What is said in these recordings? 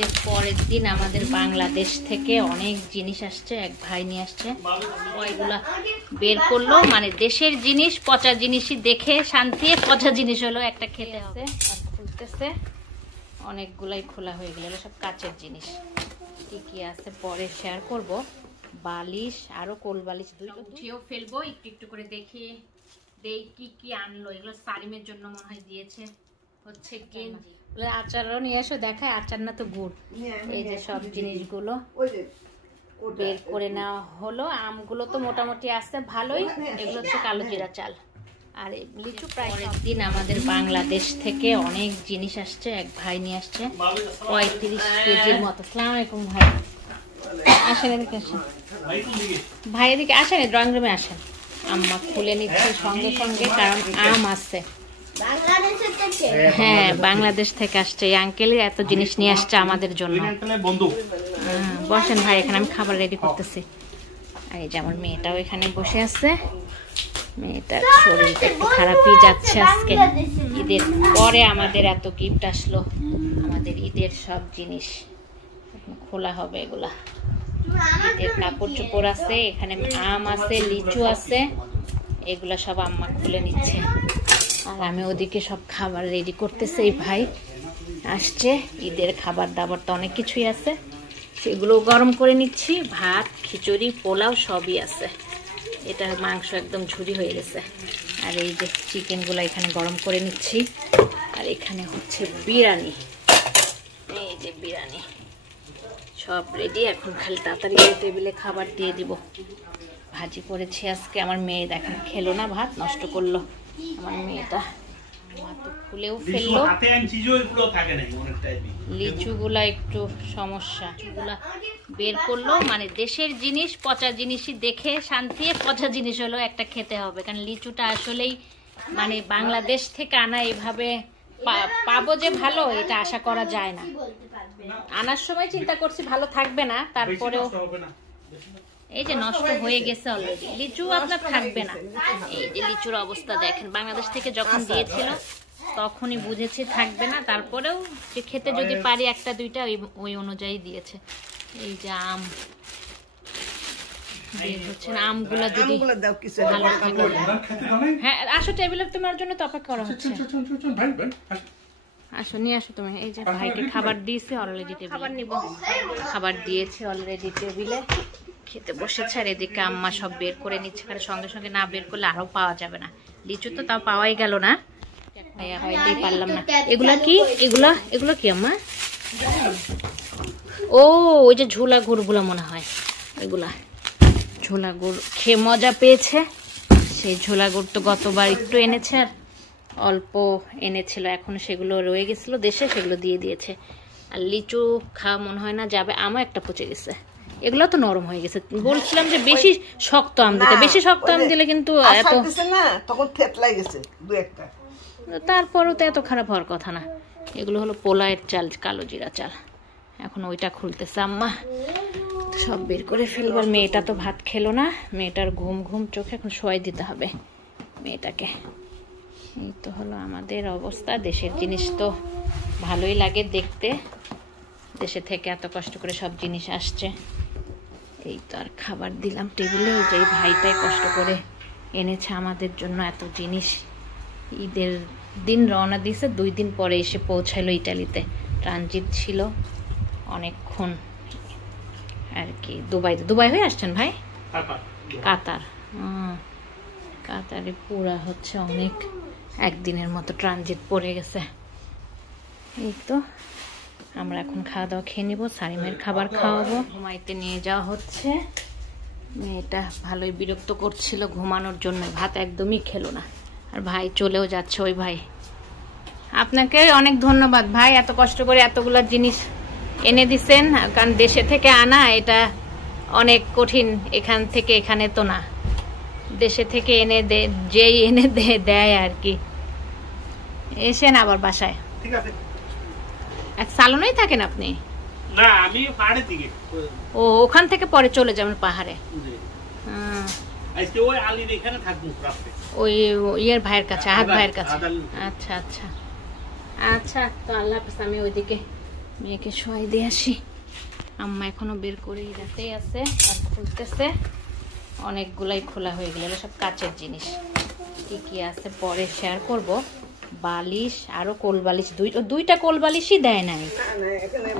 ঈদের পরের দিন আমাদের বাংলাদেশ থেকে অনেক জিনিস আসছে, এক ভাই নিয়ে আসছে, ওইগুলা বের করলো। মানে দেশের জিনিস, পচা জিনিসই দেখে শান্তি, পচা জিনিস হলো একটা খেতে হবে। আর খুলতেছে, অনেকগুলাই খোলা হয়ে গেল, সব কাচের জিনিস। কি কি আছে পরে শেয়ার করব। বালিশ, আরো কোল বালিশ উঠিয়েও ফেলবো, একটু একটু করে দেখি দেই কি কি আনলো। এগুলো সালিমের জন্য মনে হয় দিয়েছে, হচ্ছে গেঞ্জি। আচারও নিয়ে এসো, দেখায় আচার না তো গুড়। এই যে সব জিনিসগুলো বের করে নেওয়া হলো। আমগুলো তো মোটামুটি আসছে ভালোই। এগুলো হচ্ছে কালো জিরা চাল। আর লিচু প্রায় দিন আমাদের বাংলাদেশ থেকে অনেক জিনিস আসছে, এক ভাই নিয়ে আসছে 35 কেজির মতো। আসসালামু আলাইকুম ভাই, আসেন এদিকে আসেন ভাই, এদিকে আসেন, ড্রয়িং রুমে আসেন। আম্মা খুলে নিচ্ছে সঙ্গে সঙ্গে, কারণ আম আছে। হ্যাঁ, বাংলাদেশ থেকে আসছে এই আঙ্কেল, এত জিনিস নিয়ে আসছে আমাদের জন্য। বসেন ভাই, এখানে আমি খাবার রেডি করতেছি। আর এই যে আমার মেয়েটাও এখানে বসে আছে। মেয়েটার শরীরটা একটু খারাপই যাচ্ছে আজকে। ঈদের পরে আমাদের এত গিফট আসলো, আমাদের ঈদের সব জিনিস খোলা হবে। এগুলা ঈদের কাপড় চোপড় আছে, এখানে আম আছে, লিচু আছে, এগুলা সব আম্মা খুলে নিচ্ছে। আর আমি ওদিকে সব খাবার রেডি করতেছি। এই ভাই আসছে, ঈদের খাবার দাবার তো অনেক কিছুই আছে, সেগুলো গরম করে নিচ্ছি। ভাত, খিচুড়ি, পোলাও সবই আছে। এটা মাংস একদম ঝুরি হয়ে গেছে। আর এই যে চিকেনগুলো এখানে গরম করে নিচ্ছি। আর এখানে হচ্ছে বিরিয়ানি, এই যে বিরিয়ানি সব রেডি। এখন খালি তাড়াতাড়ি টেবিলে খাবার দিয়ে দিব। ভাজি করেছি আজকে, আমার মেয়ে দেখেন খেলো না, ভাত নষ্ট করলো আমার মেয়েটা। খুলেও ফেললো। লিচুগুলা একটু সমস্যা, লিচুগুলা বের করলো। মানে দেশের জিনিস, পচা জিনিসই দেখে শান্তি, পচা জিনিস হলো একটা খেতে হবে। কারণ লিচুটা আসলেই মানে বাংলাদেশ থেকে আনা, এভাবে পাবো যে ভালো, এটা আশা করা যায় না। আনার সময় চিন্তা করছি ভালো থাকবে না, তারপরেও এই যে নষ্ট হয়ে গেছে অলরেডি। লিচু আপনার থাকবে না। এই যে লিচুর অবস্থা দেখেন, বাংলাদেশ থেকে যখন দিয়েছিল তখনই বুঝেছি থাকবে না, তারপরেও যে খেতে যদি পারি একটা দুইটা ওই অনুযায়ী দিয়েছে। এই যে আম হচ্ছে না, আমগুলা যদি ভালো থাকে। হ্যাঁ আসো, টেবিলে তোমার জন্য তো অপেক্ষা করা হচ্ছে। আসো, নিয়ে আসো তুমি। এই যে ভাইকে খাবার দিয়েছে অলরেডি, খাবার নিব, খাবার দিয়েছে অলরেডি টেবিলে, খেতে বসেছে। আর এদিকে আম্মা সব বের করে নিচ্ছে, কারণ সঙ্গে সঙ্গে না বের করলে আরো পাওয়া যাবে না। লিচু তো তাও পাওয়াই গেল না, হয়তো পারলাম না। এগুলা কি, এগুলা কি আম্মা? ও ওই যে ঝোলা গুড়গুলো মনে হয়, এগুলা ঝোলা গুড় খেয়ে মজা পেয়েছে। সেই ঝোলা গুড় তো গতবার একটু এনেছে, আর অল্প এনেছিল, এখন সেগুলো রয়ে গেছিল দেশে, সেগুলো দিয়ে দিয়েছে। আর লিচু খাওয়া মনে হয় না যাবে, আমও একটা পচে গেছে। এগুলো তো নরম হয়ে গেছে। বলছিলাম যে বেশি শক্ত আম দিতে, বেশি শক্ত আম দিলে কিন্তু এত তখন থেতলাই গেছে দুই একটা, তারপরও তো এত খারাপ হওয়ার কথা না। এগুলো হলো পোলায়ের চাল, কালো জিরা চাল। এখন ওইটা খুলতেছে আম্মা, সব বের করে ফেলবার। মেয়েটা তো ভাত খেলো না, মেয়েটার ঘুম ঘুম চোখে, এখন শোয়াই দিতে হবে মেয়েটাকে। এই তো হলো আমাদের অবস্থা। দেশের জিনিস তো ভালোই লাগে দেখতে, দেশে থেকে এত কষ্ট করে সব জিনিস আসছে। এই তো আর খাবার দিলাম টেবিলে। যে ভাইটাই কষ্ট করে এনেছে আমাদের জন্য এত জিনিস। ঈদের দিন রওনা দিয়েছে, 2 দিন পরে এসে পৌঁছালো ইটালিতে। ট্রানজিট ছিল অনেকক্ষণ আর কি। দুবাই হয়ে আসছেন ভাই? কাতার। কাতারে পুরা হচ্ছে অনেক, একদিনের মতো ট্রানজিট পড়ে গেছে। এই তো আমরা এখন খাওয়া দাওয়া খেয়ে নিব, সালিমের খাবার খাওয়াবো, ঘুমাইতে নিয়ে যাওয়া হচ্ছে। মেয়েটা ভালোই বিরক্ত করছিল ঘুমানোর জন্য, ভাত একদমই খেলো না। আর ভাই চলেও যাচ্ছে। ওই ভাই, আপনাকে অনেক ধন্যবাদ ভাই, এত কষ্ট করে এতগুলা জিনিস এনে দিছেন। কারণ দেশে থেকে আনা এটা অনেক কঠিন, এখান থেকে এখানে তো না, দেশে থেকে এনে যেই এনে দেয় আর কি। এসেন আবার বাসায়। ঠিক আছে, সালনেই থাকেন আপনি? না, আমি পাহাড়ে থেকে। ও, ওখান থেকে পরে চলে যাবেন পাহাড়ে? আজকে ওই আলীর এখানে থাকবো রাতে, ওই ইয়ের ভাইয়ের কাছে, আহাদ ভাইয়ের কাছে। আচ্ছা আচ্ছা আচ্ছা, তো আল্লাহ হাফেজ। আমি ওইদিকে মেয়েকে শোয়াই দিয়ে আসি। আম্মা এখনো বের করেই রাতেই আছে আর খুলতেছে। অনেকগুলাই খোলা হয়ে গেল, সব কাচের জিনিস। কি কি আছে পরে শেয়ার করব। বালিশ, আরো কোল বালিশ, দুইটা কোল বালিশই দেয় নাই।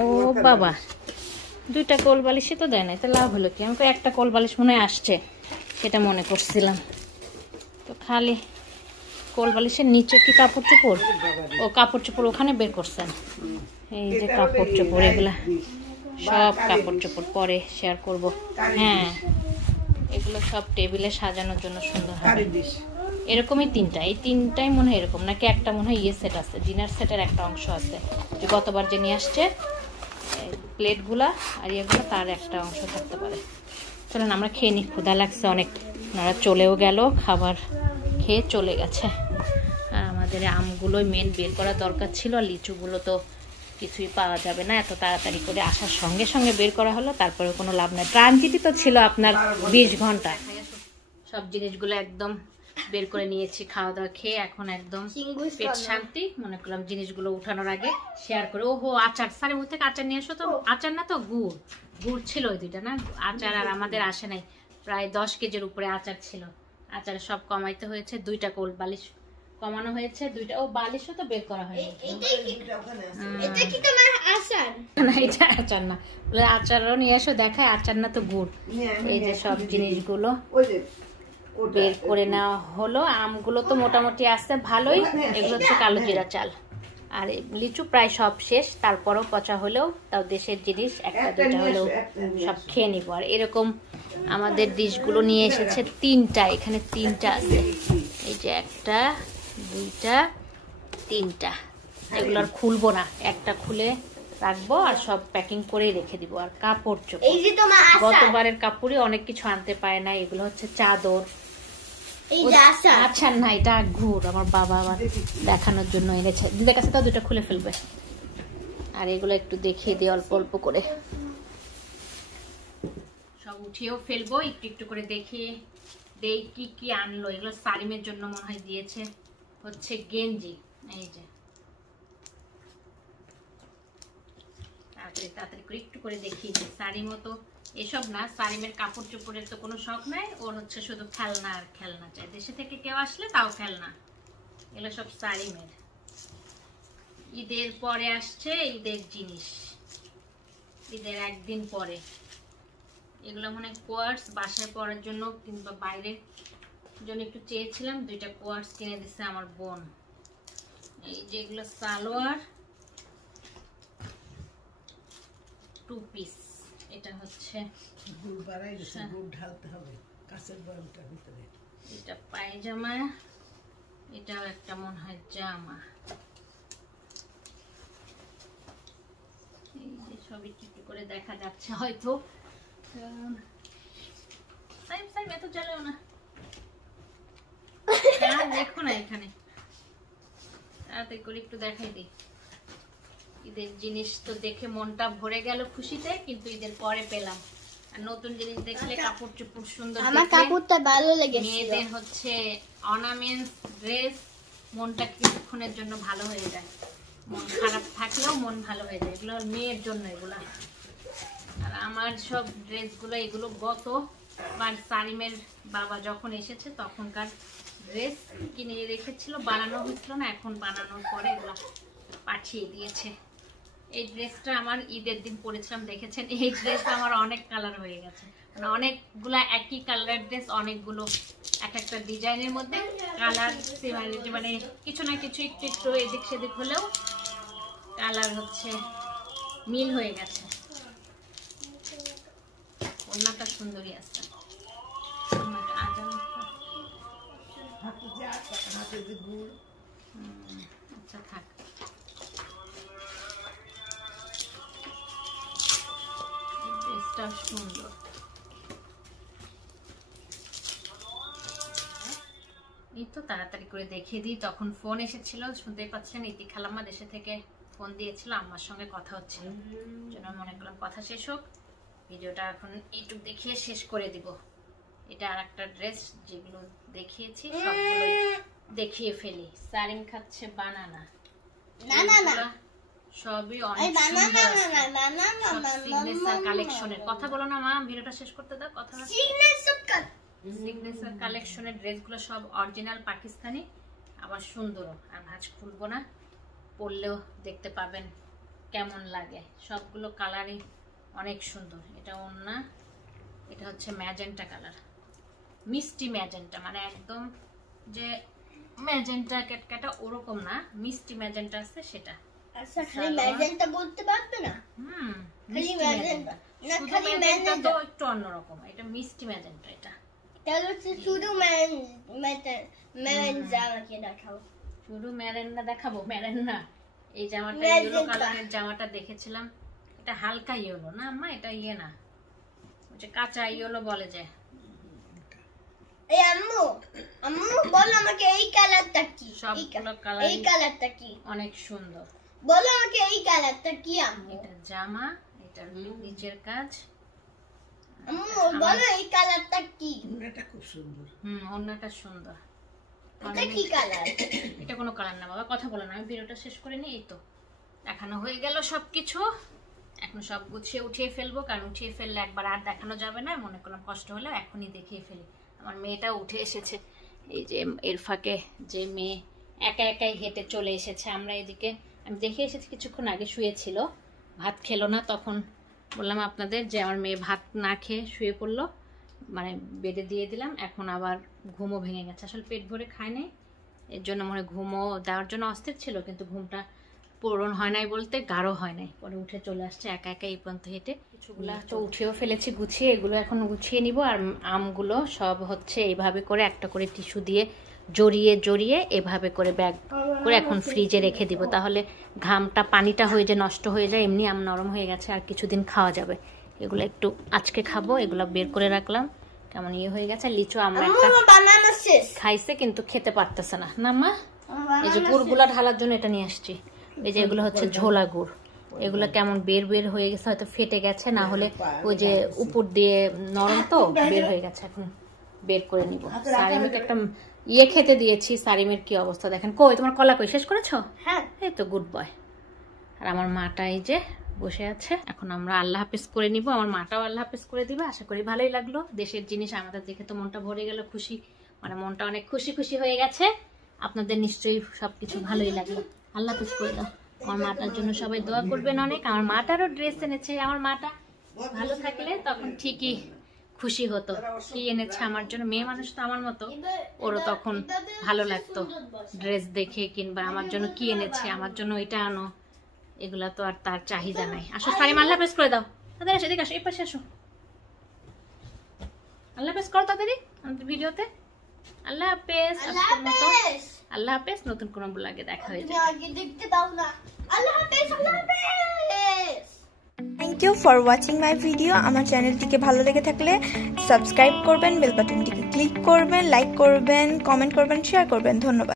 ও বাবা, দুইটা কোল বালিশই তো দেয় নাই, তো লাভ হলো কি? আমাকে একটা কোল বালিশ মনে হয় আসছে, সেটা মনে করছিলাম। তো খালি কোল বালিশের নিচে কি কাপড় চোপড়? ও কাপড় চোপড় ওখানে বের করছেন। এই যে কাপড় চোপড়, এগুলা সব কাপড় চোপড় পরে শেয়ার করব। হ্যাঁ, এগুলো সব টেবিলে সাজানোর জন্য সুন্দর হবে। এরকমই তিনটা, এই তিনটাই মনে হয় এরকম, নাকি একটা মনে হয় সেট আছে, ডিনার সেটের একটা অংশ আছে, যে গতবার যে নিয়ে আসছে প্লেটগুলা আর ইয়েগুলো, তার একটা অংশ থাকতে পারে। চলেন আমরা খেয়ে নিই, ক্ষুধা লাগছে অনেক। ওনারা চলেও গেল, খাবার খেয়ে চলে গেছে। আর আমাদের আমগুলোই মেন বের করা দরকার ছিল, আর লিচুগুলো তো কিছুই পাওয়া যাবে না, এত তাড়াতাড়ি করে আসার সঙ্গে সঙ্গে বের করা হলো, তারপরে কোনো লাভ নাই। ট্রানজিটই তো ছিল আপনার 20 ঘন্টা। সব জিনিসগুলো একদম বের করে নিয়েছি, খাওয়া দাওয়া খেয়ে এখন একদম পেট শান্তি। মনে করলাম জিনিসগুলো উঠানোর আগে শেয়ার করে। ওহো, আচার, সারে ওর থেকে আচার নিয়ে এসো তো। আচার না তো গুড় ছিল ওই দুইটা না, আচার আর আমাদের আসে নাই। প্রায় 10 কেজির উপরে আচার ছিল। আচার সব কমাইতে হয়েছে, 2টা কোল বালিশ কমানো হয়েছে, 2টা। ও বালিশও তো বের করা হয়নি। না, এটা আচার না, আচারও নিয়ে এসো দেখায়। আচার না তো গুড়। এই যে সব জিনিসগুলো বের করে নেওয়া হলো। আমগুলো তো মোটামুটি আসছে ভালোই। এগুলো হচ্ছে কালো জিরা চাল। আর লিচু প্রায় সব শেষ, তারপরও পচা হলেও তাও দেশের জিনিস, একটা দুটা হলেও সব খেয়ে নিব। আর এরকম আমাদের ডিশগুলো নিয়ে এসেছে 3টা, এখানে 3টা আছে। এই যে 1টা 2টা 3টা। এগুলো আর খুলবো না, একটা খুলে রাখবো আর সব প্যাকিং করেই রেখে দিব। আর কাপড় চোপড়, গতবারের কাপড়ই অনেক কিছু আনতে পারে না। এগুলো হচ্ছে চাদর। আচ্ছা না, এটা গুড় আমার বাবা আমার দেখানোর জন্য এনেছে। দিদির কাছে তো 2টা খুলে ফেলবে। আর এগুলো একটু দেখিয়ে দিই অল্প অল্প করে, সব উঠিয়েও ফেলবো। একটু একটু করে দেখিয়ে দেই কি কি আনলো। এগুলো সারিমের জন্য মনে হয় দিয়েছে, হচ্ছে গেঞ্জি। এই যে তাড়াতাড়ি তাড়াতাড়ি করে একটু করে দেখিয়ে দিই। সারিম তো এসব না, সারিমের কাপড় চোপড়ের তো কোনো শখ নাই ওর, হচ্ছে শুধু খেলনা আর খেলনা চাই। দেশে থেকে কেউ আসলে তাও খেলনা। এগুলো সব সারিমের। ঈদের পরে আসছে ঈদের জিনিস, ঈদের একদিন পরে। এগুলো মনে হয় কোয়ার্টস, বাসায় পরার জন্য কিংবা বাইরের জন্য একটু চেয়েছিলাম। 2টা কোয়ার্টস কিনে দিচ্ছে আমার বোন। এই যে এগুলো সালোয়ার 2 পিস। এটা হচ্ছে এটা পায়জামা, এটাও একটা মনে হয় জামা। এই যে সবই একটু করে দেখা যাচ্ছে হয়তো। এত জ্বালাও না, দেখো না এখানে, তাড়াতাড়ি করে একটু দেখাই দিই। ঈদের জিনিস তো দেখে মনটা ভরে গেল খুশিতে, কিন্তু ঈদের পরে পেলাম। আর নতুন জিনিস দেখলে কাপড় চোপড় সুন্দর, আমার কাপড়টা ভালো লেগেছে। মেয়েদের হচ্ছে অর্নামেন্টস ড্রেস, মনটা কিছুক্ষণের জন্য ভালো হয়ে যায়। মন খারাপ থাকলেও মন ভালো হয়ে যায়। এগুলো মেয়ের জন্য এগুলা। আর আমার সব ড্রেসগুলো, এগুলো গতবার সারিমের বাবা যখন এসেছে তখনকার ড্রেস কিনে রেখেছিল, বানানো হয়েছিল না, এখন বানানোর পরে এগুলো পাঠিয়ে দিয়েছে। এই ড্রেসটা আমার ঈদের দিন পরেছিলাম, দেখেছেন। এই ড্রেসটা আমার অনেক কালার হয়ে গেছে, মানে অনেকগুলা একই কালারের ড্রেস, অনেকগুলো এক একটা ডিজাইনের মধ্যে কালার মানে কিছু না কিছু একটু একটু এদিক সেদিক হলেও কালার হচ্ছে মিল হয়ে গেছে। ওড়নাটা সুন্দরই আছে। আচ্ছা থাক। ড্রেসটা সুন্দর। এই তো তাড়াতাড়ি করে দেখিয়ে দিই। তখন ফোন এসেছিল, শুনতে পাচ্ছেন, ইতি খালাম্মা দেশে থেকে ফোন দিয়েছিল, আম্মার সঙ্গে কথা হচ্ছিল, জন্য মনে করলাম কথা শেষ হোক, ভিডিওটা এখন এইটুক দেখিয়ে শেষ করে দিব। এটা আর একটা ড্রেস, যেগুলো দেখিয়েছি সবগুলোই দেখিয়ে ফেলি। সারিম খাচ্ছে বানানা, সবই অনেক সুন্দর আছে সিগনেচার কালেকশনের। কথা বলো না মা, ভিডিওটা শেষ করতে দাও। কথা সিগনেচার কালেকশনের ড্রেসগুলো সব অরিজিনাল পাকিস্তানি, আবার সুন্দরও। আর ভাঁজ খুলবো না, পরলেও দেখতে পাবেন কেমন লাগে। সবগুলো কালারই অনেক সুন্দর। এটা ওন্না, এটা হচ্ছে ম্যাজেন্টা কালার, মিষ্টি ম্যাজেন্টা, মানে একদম যে ম্যাজেন্টা ক্যাটকাটা ওরকম না, মিষ্টি ম্যাজেন্টা আছে সেটা। আচ্ছা, খালি ম্যাজেন্টা বলতে পারবে না? খালি ম্যাজেন্টা না, খালি ম্যাজেন্টা তো একটু অন্যরকম। এটা মিষ্টি ম্যাজেন্টা। এটা তাহলে শুধু ম্যাজেন্টা আমাকে দেখাও। শুধু ম্যারেন্না দেখাবো? ম্যারেন্না এই জামাটা ইয়েলো কালারের জামাটা দেখেছিলাম, এটা হালকা ইয়েলো না আম্মা, এটা ইয়ে না, ওই যে কাঁচা ইয়েলো বলে যে। এই আম্মু, আম্মু বলো আমাকে এই কালারটা কি? সবগুলো কালার এই কালারটা কি? অনেক সুন্দর। বলো আমাকে এই কালারটা কি আম্মু? এটা জামা, এটা নিচের কাজ। আম্মু বলো এই কালারটা কি? ওনাটা খুব সুন্দর। ওন্নাটা সুন্দর। এটা কি কালার? এটা কোনো কালার না বাবা, কথা বলো না, আমি ভিডিওটা শেষ করে নিই। এই তো দেখানো হয়ে গেল সবকিছু। এখন সব গুছিয়ে উঠিয়ে ফেলবো, কারণ উঠিয়ে ফেললে একবার আর দেখানো যাবে না। মনে করলাম কষ্ট হলে এখনই দেখিয়ে ফেলি। আমার মেয়েটাও উঠে এসেছে, এই যে এর ফাঁকে যে মেয়ে একা একাই হেঁটে চলে এসেছে। আমরা এদিকে আমি দেখে এসেছি কিছুক্ষণ আগে, শুয়েছিল, ভাত খেলো না। তখন বললাম আপনাদের যে আমার মেয়ে ভাত না খেয়ে শুয়ে পড়লো, মানে বেডে দিয়ে দিলাম। এখন আবার ঘুমও ভেঙে গেছে, আসলে পেট ভরে খায় নাই, এর জন্য মনে ঘুমও দেওয়ার জন্য অস্থির ছিল, কিন্তু ঘুমটা পূরণ হয় নাই বলতে গাঢ় হয় নাই। পরে উঠে চলে আসছে একা একা এই পর্যন্ত হেঁটে। কিছুগুলো তো উঠেও ফেলেছি গুছিয়ে, এগুলো এখন গুছিয়ে নিব। আর আমগুলো সব হচ্ছে এইভাবে করে একটা করে টিস্যু দিয়ে জড়িয়ে জড়িয়ে এভাবে করে ব্যাগ করে এখন ফ্রিজে রেখে দিব। তাহলে ঘামটা পানিটা হয়ে যায়, নষ্ট হয়ে যায়। এমনি আম নরম হয়ে গেছে, আর কিছুদিন খাওয়া যাবে। এগুলো একটু আজকে খাবো, এগুলো বের করে রাখলাম। কেমন ইয়ে হয়ে গেছে। লিচু আমরা একটা খাইছে কিন্তু খেতে পারতেছে না। না মা, এই যে গুড়গুলা ঢালার জন্য এটা নিয়ে আসছি। এই যে এগুলো হচ্ছে ঝোলা গুড়, এগুলো কেমন বের বের হয়ে গেছে, হয়তো ফেটে গেছে, না হলে ওই যে উপর দিয়ে নরম তো বের হয়ে গেছে। এখন বের করে নিব। সারিমকে একটা ইয়ে খেতে দিয়েছি, সারিমের কি অবস্থা দেখেন। কই তোমার কলা কই, শেষ করেছো? হ্যাঁ, এই তো গুড বয়। আর আমার মাটা এই যে বসে আছে। এখন আমরা আল্লাহ হাফেজ করে নিব, আমার মাটাও আল্লাহ হাফেজ করে দিবে। আশা করি ভালোই লাগলো। দেশের জিনিস আমাদের দেখে তো মনটা ভরে গেল, খুশি, মানে মনটা অনেক খুশি খুশি হয়ে গেছে। আপনাদের নিশ্চয়ই সবকিছু ভালোই লাগলো। আল্লাহ হাফেজ করে দাও। আমার মাটার জন্য সবাই দোয়া করবেন অনেক। আমার মাটারও ড্রেস এনেছে। আমার মাটা ভালো থাকলে তখন ঠিকই খুশি হতো। কি এনেছে আমার জন্য, মেয়ে মানুষ তো আমার মতো, ওরও তখন ভালো লাগতো ড্রেস দেখে, কিংবা আমার জন্য কি এনেছে, আমার জন্য এটা আনো, এগুলা তো আর তার চাহিদা নাই। আসো সারিম, আল্লাহ হাফেজ করে দাও। তাদের এসে দেখে আসো, এই পাশে আসো। আল্লাহ হাফেজ করো তাড়াতাড়ি আমাদের ভিডিওতে। আল্লাহ হাফেজ। আজকের মতো আল্লাহ হাফেজ। নতুন কোনো ব্লগে দেখা হয়ে যাবে। দেখতে পাও না। আল্লাহ হাফেজ, আল্লাহ হাফেজ। Thank you for watching my video. আমার চ্যানেলটিকে ভালো লেগে থাকলে সাবস্ক্রাইব করবেন, বেল বাটনটিকে ক্লিক করবেন, লাইক করবেন, কমেন্ট করবেন, শেয়ার করবেন। ধন্যবাদ।